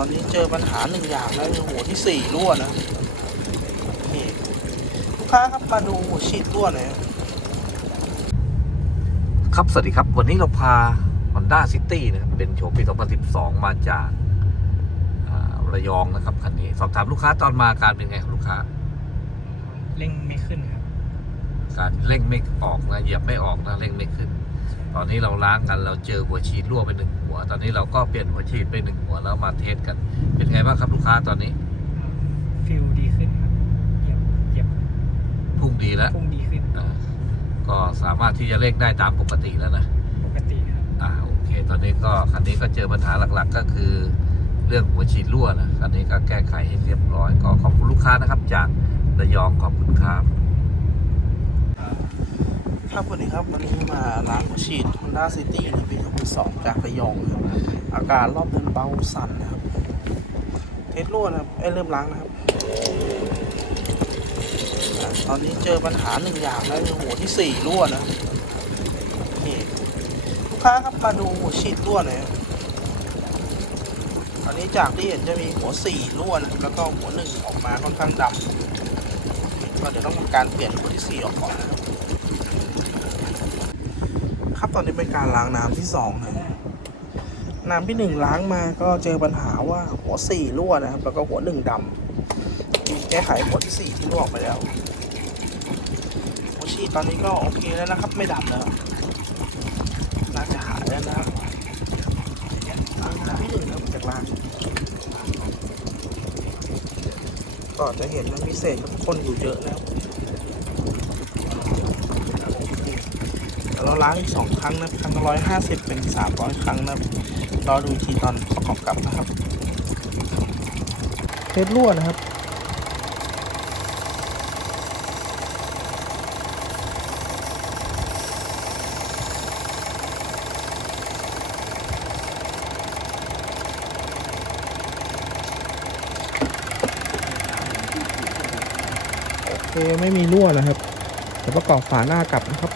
อนนี้เจอปัญหาหนึ่งอย่างแล้วคือหัวที่สี่รั่วนะนี่ลูกค้าครับมาดูหัวฉีดรั่วหน่อยครับครับสวัสดีครับ วันนี้เราพา Honda City นะครับเป็นโฉมปี 2012 มาจากอ่าระยองนะครับคันนี้ สอบถามลูกค้าตอนมาอาการเป็นไงครับลูกค้า เร่งไม่ขึ้นครับ การเร่งไม่ออกนะเหยียบไม่ออกนะเร่งไม่ขึ้น ตอนนี้เราล้างกันเราเจอหัวฉีดรั่วไปหนึ่งหัว ตอนนี้เราก็เปลี่ยนหัวฉีดไปหนึ่งหัวแล้วมาเทสกัน เป็นไงบ้างครับลูกค้าตอนนี้ฟิลดีขึ้นครับเหยียบเหยียบพุ่งดีแล้วพุ่งดีขึ้นอ่าก็สามารถที่จะเร่งได้ตามปกติแล้วนะปกติครับอ่าโอเค ตอนนี้ก็คันนี้ก็เจอปัญหาหลักๆ ก็คือเรื่องหัวฉีดรั่วนะคันนี้ก็แก้ไขให้เรียบร้อย ก็ขอบคุณลูกค้านะครับ จากระยองขอบคุณครับ ครับวันนี้ครับวันนี้มาล้างหัวฉีด Honda City ในปี2002จากระยองครับอาการรอบเดินเบาสั่นนะครับ เทสรั่วนะครับไอ้เริ่มล้างนะครับ ตอนนี้เจอปัญหาหนึ่งอย่างแล้วคือหัวที่สี่รั่วนะนี่ลูกค้าครับมาดูหัวฉีดรั่วหน่อยครับตอนนี้จากที่เห็นจะมีหัวสี่รั่วนะครับแล้วก็หัวหนึ่งออกมาค่อนข้างดำก็เดี๋ยวต้องทำการเปลี่ยนหัวที่สี่ออกก่อนนะครับ ครับ ตอนนี้เป็นการล้างน้ำที่สองนะน้ำที่หนึ่งล้างมาก็เจอปัญหาว่าหัวสี่รั่วนะครับ แล้วก็หัวหนึ่งดำแก้ไขหัวที่สี่ที่รั่วไปแล้วหัวฉีดตอนนี้ก็โอเคแล้วนะครับ ไม่ดำแล้วน่าจะหายแล้วนะครับล้างน้ำที่หนึ่งนะครับจากล้างก็จะเห็นมันมีเศษคนอยู่เยอะแล้ว เราล้างอีกสองครั้งนะครั้งละร้อยห้าสิบเป็นสามร้อยครั้งนะรอดูทีตอนประกอบกับนะครับเทสรั่วนะครับโอเคไม่มีรั่วนะครับเดี๋ยวประกอบฝาหน้ากลับนะครับ